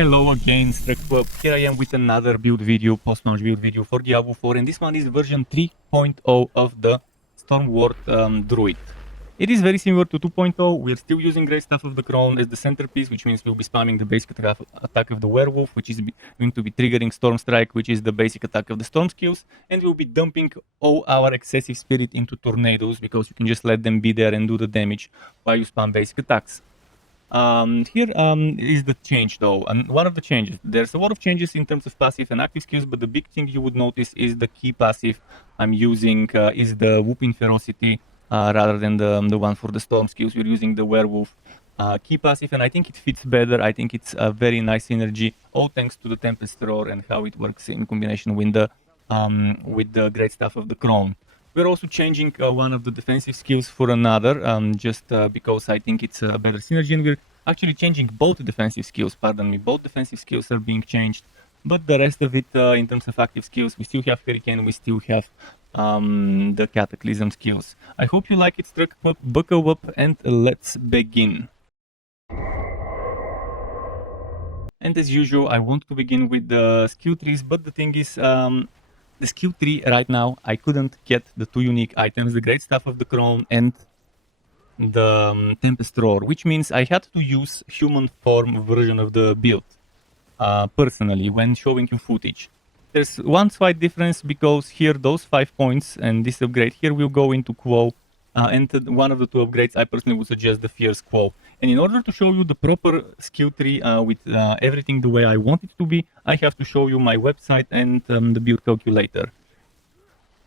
Hello again, Struck. Here I am with another build video, post-launch build video for Diablo 4, and this one is version 3.0 of the Stormward Druid. It is very similar to 2.0. We're still using Great Staff of the Crown as the centerpiece, which means we'll be spamming the basic attack of the Werewolf, which is going to be triggering Storm Strike, which is the basic attack of the Storm skills, and we'll be dumping all our excessive spirit into tornadoes, because you can just let them be there and do the damage while you spam basic attacks. Here is the change though, and one of the changes. There's a lot of changes in terms of passive and active skills, but the big thing you would notice is the key passive I'm using is the Whooping Ferocity rather than the one for the storm skills. We're using the Werewolf key passive, and I think it fits better. I think it's a very nice synergy, all thanks to the Tempest Roar and how it works in combination with the Great Staff of the Crown. We're also changing one of the defensive skills for another, just because I think it's a better synergy, and we're actually changing both defensive skills, pardon me. Both defensive skills are being changed, but the rest of it, in terms of active skills, we still have Hurricane, we still have the Cataclysm skills. I hope you like it, Struck. Buckle up and let's begin. And as usual, I want to begin with the skill trees, but the thing is, the skill tree right now, I couldn't get the two unique items, the Great Staff of the Crown and the Tempest Roar, which means I had to use human form version of the build, personally, when showing you footage. There's one slight difference, because here those 5 points and this upgrade here will go into Quo, and one of the two upgrades I personally would suggest the Fierce Quo. And in order to show you the proper skill tree with everything the way I want it to be, I have to show you my website and the build calculator.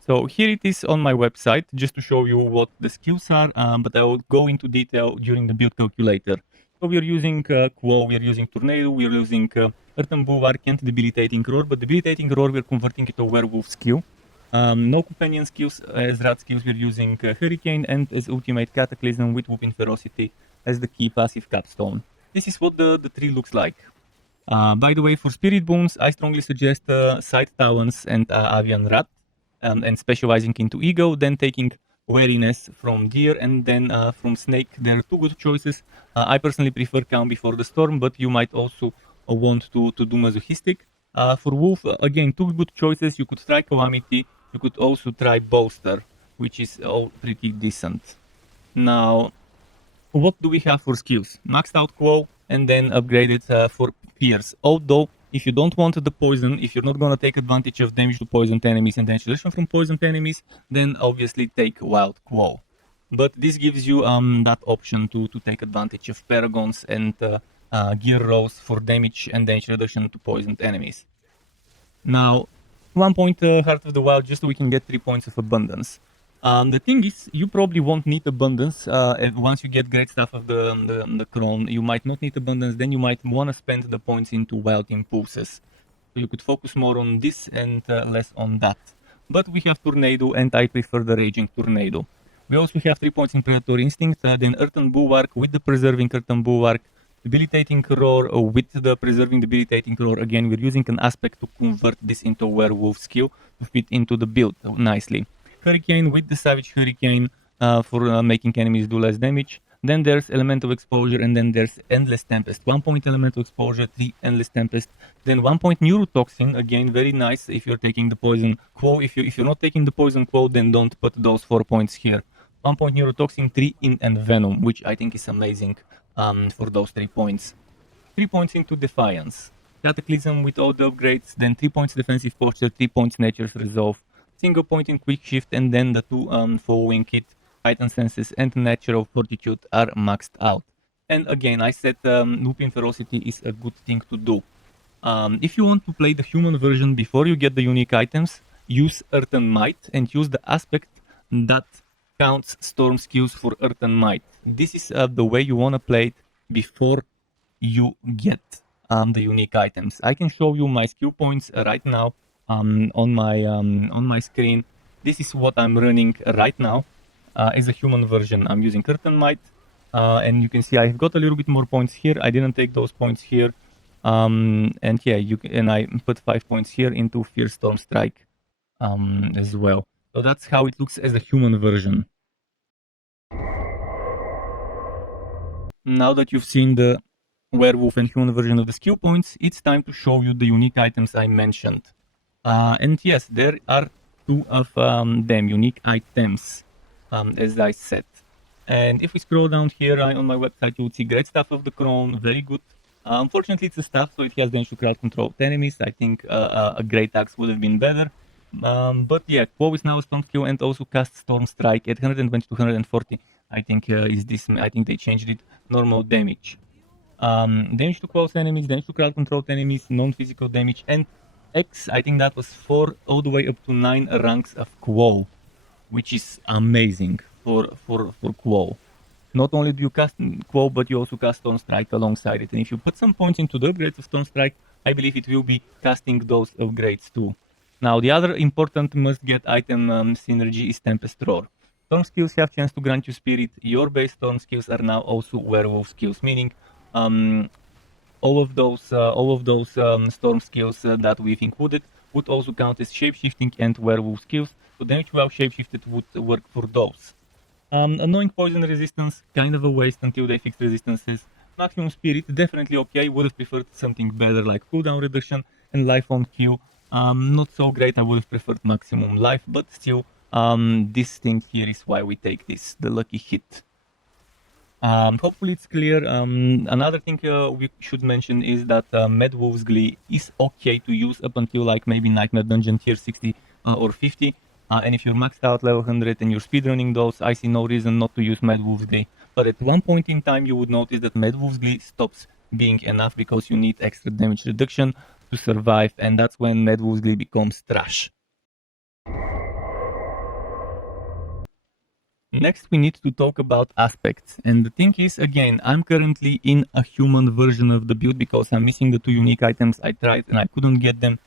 So here it is on my website, just to show you what the skills are, but I will go into detail during the build calculator. So we are using Quo, we are using Tornado, we are using Earthen Bulwark and Debilitating Roar, but Debilitating Roar we are converting it to Werewolf skill. No companion skills. As rat skills we're using Hurricane, and as ultimate Cataclysm with Whooping Ferocity as the key passive capstone. This is what the tree looks like. By the way, for Spirit Boons, I strongly suggest Side Talons and Avian Rat, and specializing into Ego, then taking Wariness from Deer, and then from Snake. There are two good choices. I personally prefer Calm Before the Storm, but you might also want to do Masochistic. For Wolf, again, two good choices. You could try Calamity, you could also try Boaster, which is all pretty decent. Now, what do we have for skills? Maxed out Quo, and then upgraded for Fierce. Although, if you don't want the poison, if you're not gonna take advantage of damage to poisoned enemies and damage reduction from poisoned enemies, then obviously take Wild Quo. But this gives you that option to take advantage of Paragons and Gear Rolls for damage and damage reduction to poisoned enemies. Now, 1 point Heart of the Wild, just so we can get 3 points of Abundance. The thing is, you probably won't need Abundance once you get Great Staff of the Crown. You might not need Abundance, then you might want to spend the points into Wild Impulses. So you could focus more on this and less on that. But we have Tornado, and I prefer the Raging Tornado. We also have 3 points in Predatory Instinct, then Earthen Bulwark with the Preserving Earthen Bulwark, Debilitating Roar with the Preserving Debilitating Roar. Again, we're using an aspect to convert this into a Werewolf skill to fit into the build nicely. Hurricane with the Savage Hurricane for making enemies do less damage. Then there's Elemental Exposure, and then there's Endless Tempest. 1 point Elemental Exposure, 3 Endless Tempest. Then 1 point Neurotoxin, again very nice if you're taking the poison Quo. If you're not taking the poison Quo, then don't put those 4 points here. 1 point Neurotoxin, 3 in and Venom, which I think is amazing for those 3 points. 3 points into Defiance. Cataclysm with all the upgrades, then 3 points Defensive Posture, 3 points Nature's Resolve, single point in Quick Shift, and then the two following kit, Heightened Senses and Natural Fortitude, are maxed out. And again, I said Whooping Ferocity is a good thing to do. If you want to play the human version before you get the unique items, use Earthen Might and use the aspect that counts storm skills for Earthen Might. This is the way you want to play it before you get the unique items. I can show you my skill points right now on my screen. This is what I'm running right now as a human version. I'm using Earthen Might, and you can see I've got a little bit more points here. I didn't take those points here, and yeah, and I put 5 points here into Fierce Storm Strike as well. So that's how it looks as a human version. Now that you've seen the werewolf and human version of the skill points, it's time to show you the unique items I mentioned. And yes, there are two of them, unique items, as I said. And if we scroll down here on my website, you would see great stuff of the crown, very good. Unfortunately, it's a staff, so it has damage to crowd control enemies. I think a great axe would have been better. But yeah, Claw is now a storm skill and also casts Storm Strike at 120 to 140. I think I think they changed it. Normal damage. Damage to close enemies, damage to crowd controlled enemies, non-physical damage, and X, I think that was 4 all the way up to 9 ranks of Quo, which is amazing for Quo. Not only do you cast Quo, but you also cast Stone Strike alongside it. And if you put some points into the upgrades of Stone Strike, I believe it will be casting those upgrades too. Now, the other important must-get item synergy is Tempest Roar. Storm skills have chance to grant you spirit. Your base storm skills are now also werewolf skills, meaning all of those storm skills that we've included would also count as shapeshifting and werewolf skills. So damage while shapeshifted would work for those. Annoying poison resistance, kind of a waste until they fix resistances. Maximum spirit, definitely okay. Would have preferred something better like cooldown reduction and life on Q. Not so great. I would have preferred maximum life, but still, this thing here is why we take this, the lucky hit. Hopefully it's clear. Another thing we should mention is that Mad Wolf's Glee is okay to use up until like maybe Nightmare Dungeon tier 60 or 50. And if you're maxed out level 100 and you're speedrunning those, I see no reason not to use Mad Wolf's Glee. But at one point in time you would notice that Mad Wolf's Glee stops being enough because you need extra damage reduction to survive, and that's when Mad Wolf's Glee becomes trash. Next, we need to talk about aspects. And the thing is, again, I'm currently in a human version of the build because I'm missing the 2 unique items I tried and I couldn't get them.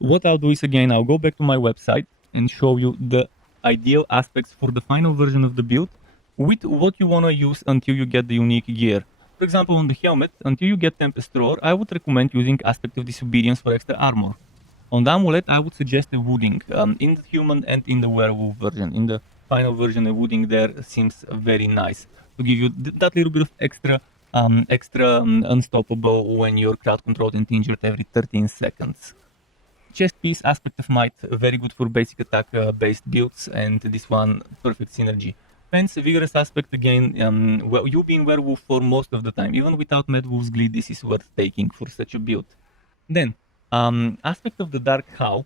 What I'll do is, again, I'll go back to my website and show you the ideal aspects for the final version of the build with what you want to use until you get the unique gear. For example, on the helmet, until you get Tempest Roar, I would recommend using Aspect of Disobedience for extra armor. On the amulet, I would suggest a wooding in the human and in the werewolf version. In the final version, a wooding there seems very nice to give you that little bit of extra unstoppable when you're crowd controlled and injured every 13 seconds. Chest piece, Aspect of Might, very good for basic attack based builds, and this one perfect synergy. Pants, Vigorous Aspect again, well, you being werewolf for most of the time, even without Mad Wolf's Glee, this is worth taking for such a build. Then, Aspect of the Dark How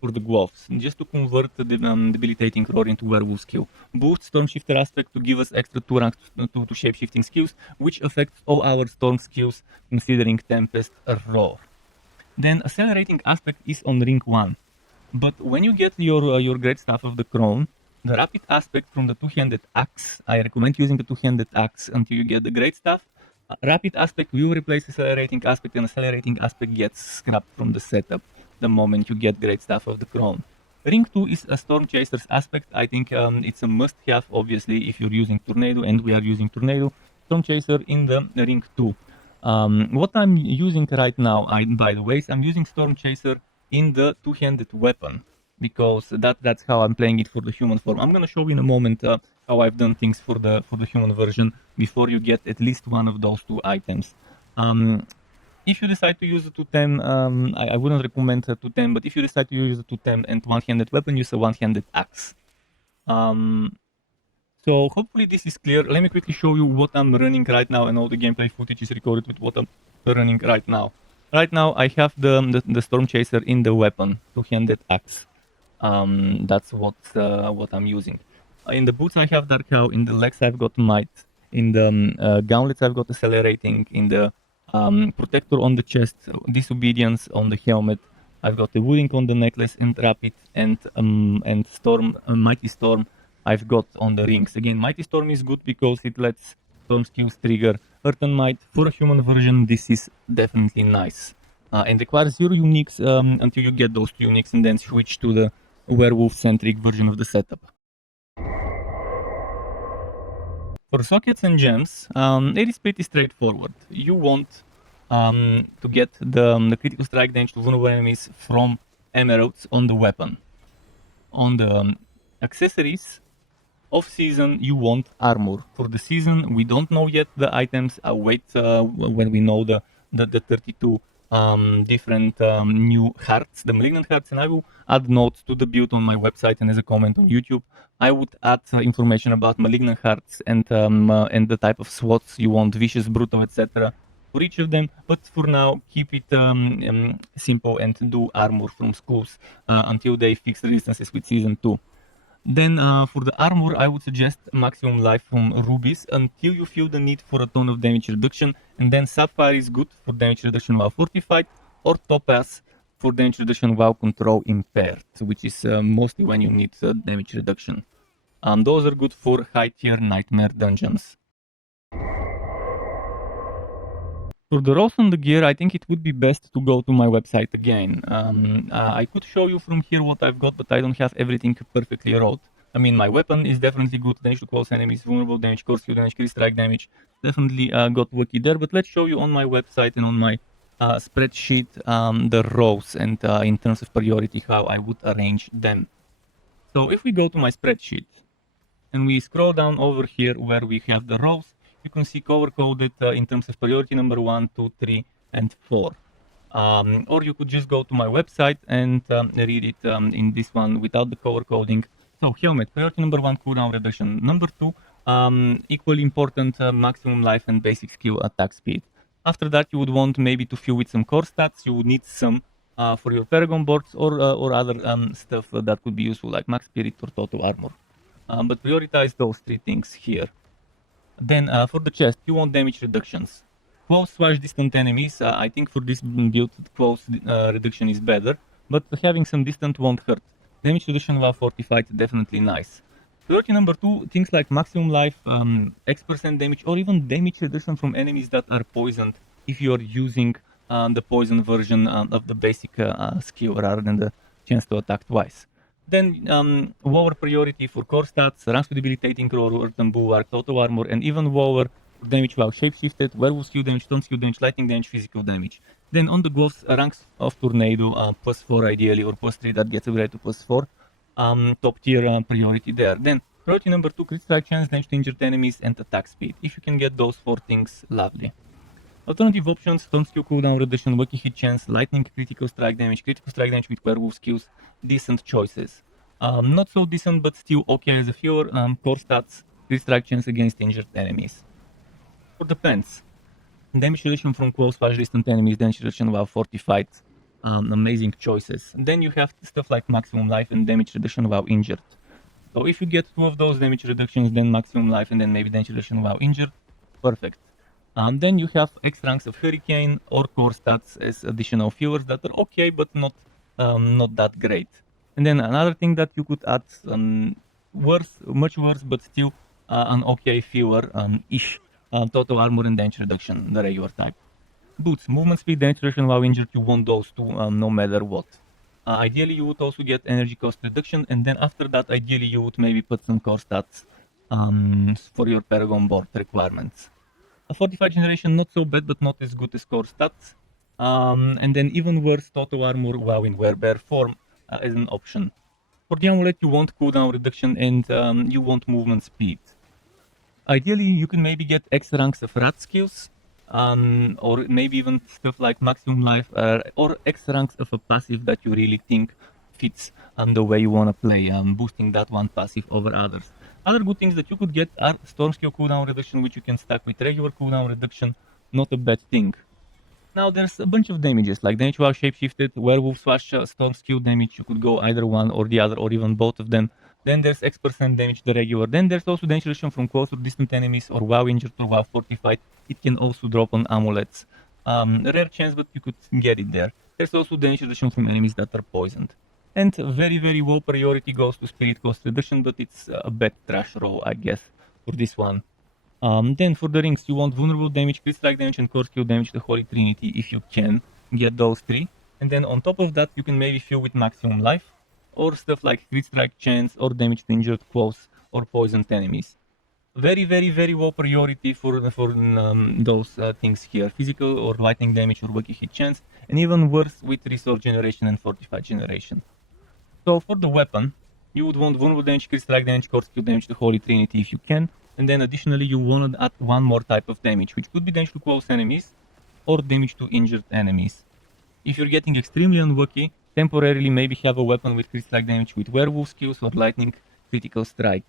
for the gloves, just to convert the debilitating roar into werewolf skill. Boost Stormshifter Aspect to give us extra 2 ranks to shapeshifting skills, which affects all our storm skills considering Tempest Roar. Then Accelerating Aspect is on ring 1, but when you get your great staff of the crown, the Rapid Aspect from the 2-handed axe, I recommend using the 2-handed axe until you get the great staff. Rapid Aspect will replace Accelerating Aspect, and Accelerating Aspect gets scrapped from the setup the moment you get Great Staff of the Crown. Ring 2 is a Storm Chaser's Aspect. I think it's a must-have, obviously, if you're using Tornado, and we are using Tornado. Storm Chaser in the Ring 2. What I'm using right now, by the way, is I'm using Storm Chaser in the 2-handed weapon, because that's how I'm playing it for the human form. I'm gonna show you in a moment how I've done things for the human version before you get at least one of those 2 items. If you decide to use a 210, I wouldn't recommend a 210, but if you decide to use a 210 and 1-handed weapon, use a 1-handed axe. So hopefully this is clear. Let me quickly show you what I'm running right now, and all the gameplay footage is recorded with what I'm running right now. Right now I have the Storm Chaser in the weapon, 2-handed axe. That's what I'm using. In the boots I have Dark Cow, in the legs I've got Might, in the gauntlets I've got Accelerating, in the Protector on the chest, Disobedience on the helmet, I've got the Wooding on the necklace, and Rapid, and Storm, Mighty Storm I've got on the rings. Again, Mighty Storm is good because it lets Storm skills trigger Earth and Might. For a human version, this is definitely nice. And requires 0 uniques until you get those 2 uniques and then switch to the werewolf-centric version of the setup. For sockets and gems, it is pretty straightforward. You want to get the critical strike damage to vulnerable enemies from emeralds on the weapon. On the accessories, Off-season, you want armor. For the season, we don't know yet the items. I'll wait when we know the 32 different new hearts, the malignant hearts, and I will add notes to the build on my website and as a comment on YouTube. I would add information about malignant hearts and the type of slots you want, vicious, brutal, etc. for each of them. But for now, keep it simple and do armor from schools until they fix resistances with season 2. Then for the armor, I would suggest maximum life from rubies until you feel the need for a ton of damage reduction, and then sapphire is good for damage reduction while fortified, or topaz for damage reduction while control impaired, which is mostly when you need damage reduction. Those are good for high tier nightmare dungeons. For the rolls on the gear, I think it would be best to go to my website again. I could show you from here what I've got, but I don't have everything perfectly rolled. I mean, my weapon is definitely good, damage to close enemies, vulnerable damage, core skill damage, crit strike damage. Definitely got lucky there, but let's show you on my website and on my spreadsheet the rows and in terms of priority how I would arrange them. So if we go to my spreadsheet and we scroll down over here where we have the rows, you can see color-coded in terms of priority number 1, 2, 3, and 4. Or you could just go to my website and read it in this one without the color coding. So helmet, priority number 1, cooldown reduction. Number 2, equally important, maximum life and basic skill attack speed. After that, you would want maybe to fill with some core stats. You would need some for your Paragon Boards or other stuff that could be useful, like max spirit or total armor. But prioritize those 3 things here. Then for the chest, you want damage reductions. Close/distant enemies, I think for this build, close reduction is better, but having some distant won't hurt. Damage reduction while fortified, definitely nice. Priority number 2, things like maximum life, X% damage, or even damage reduction from enemies that are poisoned if you are using the poison version of the basic skill rather than the chance to attack twice. Then lower priority for core stats, ranks with debilitating roar, earthen bulwark, total armor, and even lower damage while shapeshifted, werewolf skill damage, stone skill damage, lightning damage, physical damage. Then on the gloves, ranks of tornado, +4 ideally, or +3 that gets upgraded to +4. Top tier priority there. Then priority number 2, crit strike chance, damage to injured enemies, and attack speed. If you can get those 4 things, lovely. Alternative options, stone skill cooldown reduction, lucky hit chance, lightning critical strike damage with werewolf skills, decent choices. Not so decent, but still okay as a fewer, core stats, crit strike chance against injured enemies. For the pants, damage reduction from close/distant enemies, damage reduction while fortified, amazing choices. Then you have stuff like maximum life and damage reduction while injured. So if you get 2 of those damage reductions, then maximum life and then maybe damage reduction while injured, perfect. Then you have X ranks of Hurricane or core stats as additional fuelers that are okay, but not that great. And then another thing that you could add, much worse, but still an okay fueler, ish, total armor and damage reduction, the regular type. Boots, movement speed, damage reduction while injured, you want those 2 no matter what. Ideally, you would also get energy cost reduction, and then after that, ideally, you would maybe put some core stats for your Paragon board requirements. A fortified generation, not so bad, but not as good as core stats. And then even worse, total armor while in werebear form as an option. For the amulet, you want cooldown reduction and you want movement speed. Ideally, you can maybe get X ranks of rat skills, or maybe even stuff like maximum life, or X ranks of a passive that you really think fits the way you want to play, boosting that one passive over others. Other good things that you could get are storm skill cooldown reduction, which you can stack with regular cooldown reduction, not a bad thing. Now there's a bunch of damages, like damage while shapeshifted, werewolf / storm skill damage, you could go either one or the other, or even both of them. Then there's X% damage, the regular. Then there's also damage reduction from close or distant enemies, or while injured or while fortified. It can also drop on amulets. Rare chance, but you could get it there. There's also damage reduction from enemies that are poisoned. And very, very low priority goes to spirit cost reduction, but it's a bad trash roll, I guess, for this one. Then for the rings, you want vulnerable damage, crit strike damage, and core skill damage, the Holy Trinity, if you can get those 3. And then on top of that, you can maybe fill with maximum life, or stuff like crit strike chance, or damage to injured, close, or poisoned enemies. Very, very, very low priority for those things here. Physical or lightning damage or lucky hit chance, and even worse with resource generation and fortified generation. So for the weapon, You would want vulnerable damage, crit strike damage, core skill damage, the Holy Trinity if you can. And then additionally you want to add one more type of damage, which could be damage to close enemies or damage to injured enemies. If you're getting extremely unlucky, temporarily maybe have a weapon with crit strike damage with werewolf skills or lightning critical strike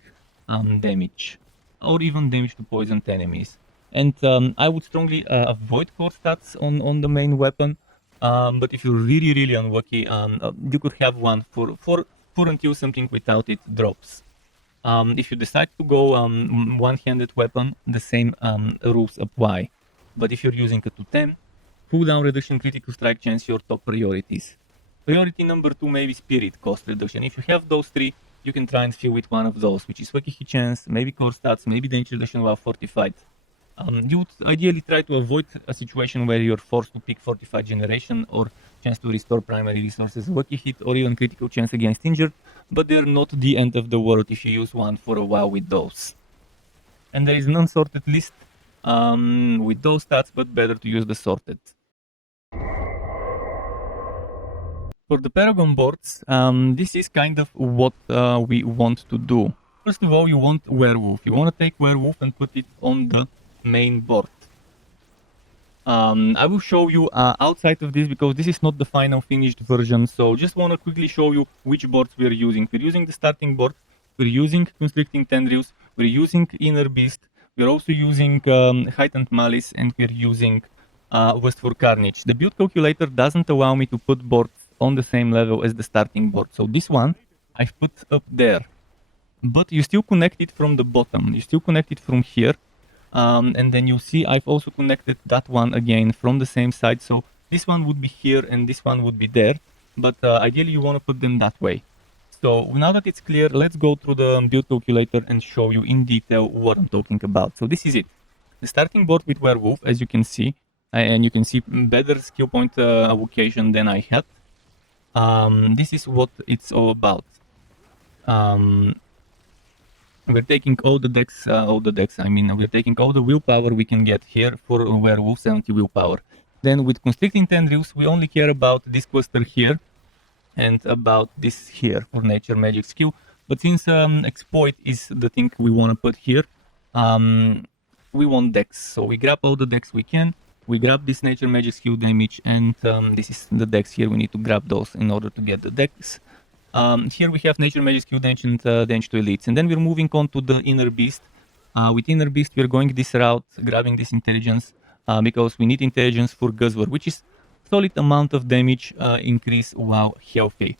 damage, or even damage to poisoned enemies. And I would strongly avoid core stats on the main weapon, but if you're really unlucky, you could have one for until something without it drops. If you decide to go one-handed weapon, the same rules apply. But if you're using a 210, cooldown reduction, critical strike chance, your top priorities. Priority number 2 maybe spirit cost reduction. If you have those 3, you can try and fill with one of those, which is Wacky Hit chance, maybe core stats, maybe damage reduction while fortified. You would ideally try to avoid a situation where you're forced to pick fortified generation or chance to restore primary resources, Wacky Hit, or even critical chance against injured, but they're not the end of the world if you use one for a while with those. And there is an unsorted list with those stats, but better to use the sorted. For the Paragon boards, this is kind of what we want to do. First of all, you want Werewolf. You want to take Werewolf and put it on the main board. I will show you outside of this because this is not the final finished version, so just want to quickly show you which boards we're using. We're using the starting board, we're using Constricting Tendrils, we're using Inner Beast, we're also using Heightened Malice, and we're using West for Carnage. The build calculator doesn't allow me to put boards on the same level as the starting board, so this one I've put up there. But you still connect it from the bottom, you still connect it from here. And then you see I've also connected that one again from the same side, so this one would be here and this one would be there, but ideally you want to put them that way. So now that it's clear, let's go through the build calculator and show you in detail what I'm talking about. So this is it. The starting board with Werewolf, as you can see, and you can see better skill point allocation than I had. This is what it's all about. We're taking all the decks, we're taking all the willpower we can get here for Werewolf, 70 willpower. Then with Constricting Tendrils, we only care about this cluster here and about this here for Nature Magic skill. But since Exploit is the thing we want to put here, we want decks. So we grab all the decks we can, we grab this Nature Magic skill damage, and this is the decks here. We need to grab those in order to get the decks. Here we have Nature Magic skill damage and damage to elites, and then we're moving on to the Inner Beast. With Inner Beast we're going this route, grabbing this intelligence, because we need intelligence for Guzzler, which is solid amount of damage increase while healthy.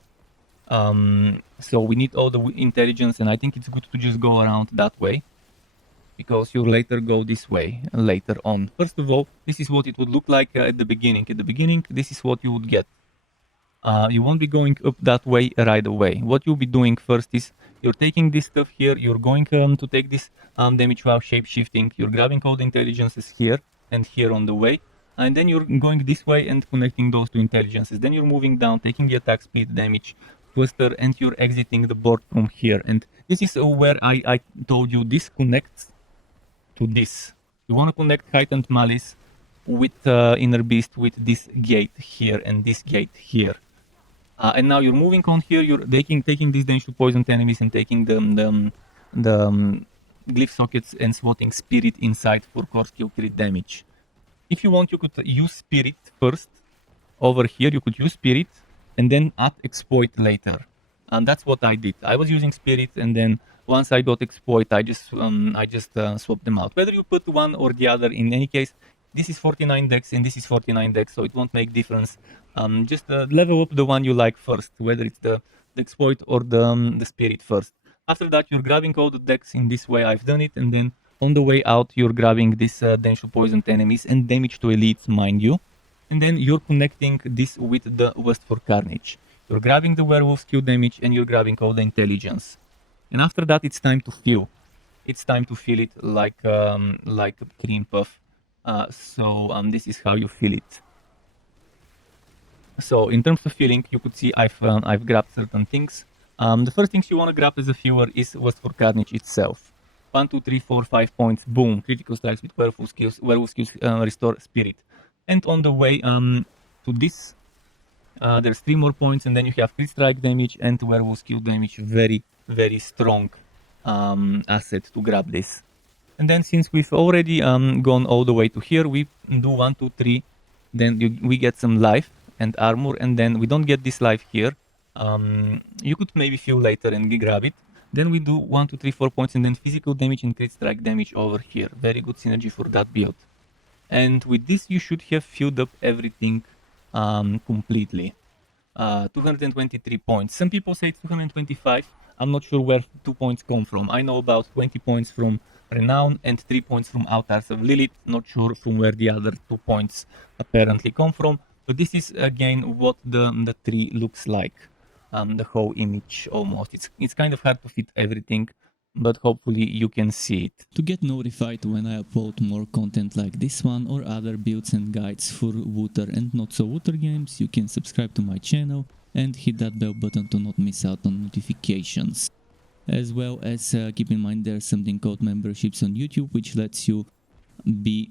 So we need all the intelligence, and I think it's good to just go around that way, because you'll later go this way later on. First of all, this is what it would look like at the beginning. At the beginning, this is what you would get. You won't be going up that way right away. What you'll be doing first is you're taking this stuff here, you're going to take this damage while shape-shifting, you're grabbing all the intelligences here and here on the way, and then you're going this way and connecting those two intelligences. Then you're moving down, taking the attack speed, damage, cluster, and you're exiting the board from here. And this is where I told you this connects to this. You want to connect Heightened Malice with Inner Beast with this gate here and this gate here. And now you're moving on here, you're taking this damage to poisoned enemies and taking the glyph sockets and swatting spirit inside for core skill crit damage. If you want, you could use spirit first. Over here you could use spirit and then add exploit later. And that's what I did. I was using spirit, and then once I got exploit, I just swapped them out. Whether you put one or the other, in any case, this is 49 decks and this is 49 decks, so it won't make difference. Just level up the one you like first, whether it's the exploit or the spirit first. After that, you're grabbing all the decks in this way I've done it, and then on the way out, you're grabbing this damage to poisoned enemies and damage to elites, mind you. And then you're connecting this with the West for Carnage. You're grabbing the Werewolf skill damage and you're grabbing all the intelligence. And after that, it's time to fill. It's time to fill it like a cream puff. So this is how you fill it. So in terms of filling, you could see I've grabbed certain things. The first things you want to grab as a filler is West for Carnage itself. 1, 2, 3, 4, 5 points, boom, critical strikes with werewolf skills restore spirit. And on the way to this, there's 3 more points, and then you have crit strike damage and werewolf skill damage, very very strong asset to grab this. And then since we've already gone all the way to here, we do 1, 2, 3, then we get some life and armor, and then we don't get this life here. You could maybe fuel later and grab it. Then we do 1, 2, 3, 4 points, and then physical damage and crit strike damage over here. Very good synergy for that build. And with this, you should have filled up everything completely. 223 points. Some people say 225. I'm not sure where 2 points come from. I know about 20 points from Renown and 3 points from Altars of Lilith. Not sure from where the other 2 points apparently come from. But this is again what the tree looks like. The whole image almost. It's kind of hard to fit everything, but hopefully you can see it. To get notified when I upload more content like this one or other builds and guides for Wooter and not so Wooter games, you can subscribe to my channel and hit that bell button to not miss out on notifications. As well as keep in mind there's something called memberships on YouTube, which lets you be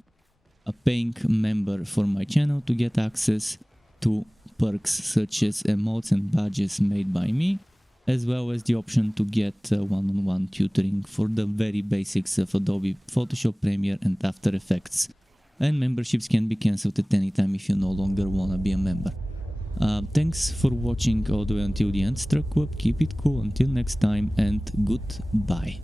a paying member for my channel to get access to perks such as emotes and badges made by me, as well as the option to get one-on-one tutoring for the very basics of Adobe Photoshop, Premiere and After Effects. And memberships can be cancelled at any time if you no longer wanna be a member. Thanks for watching all the way until the end, Struck Web, keep it cool until next time, and goodbye.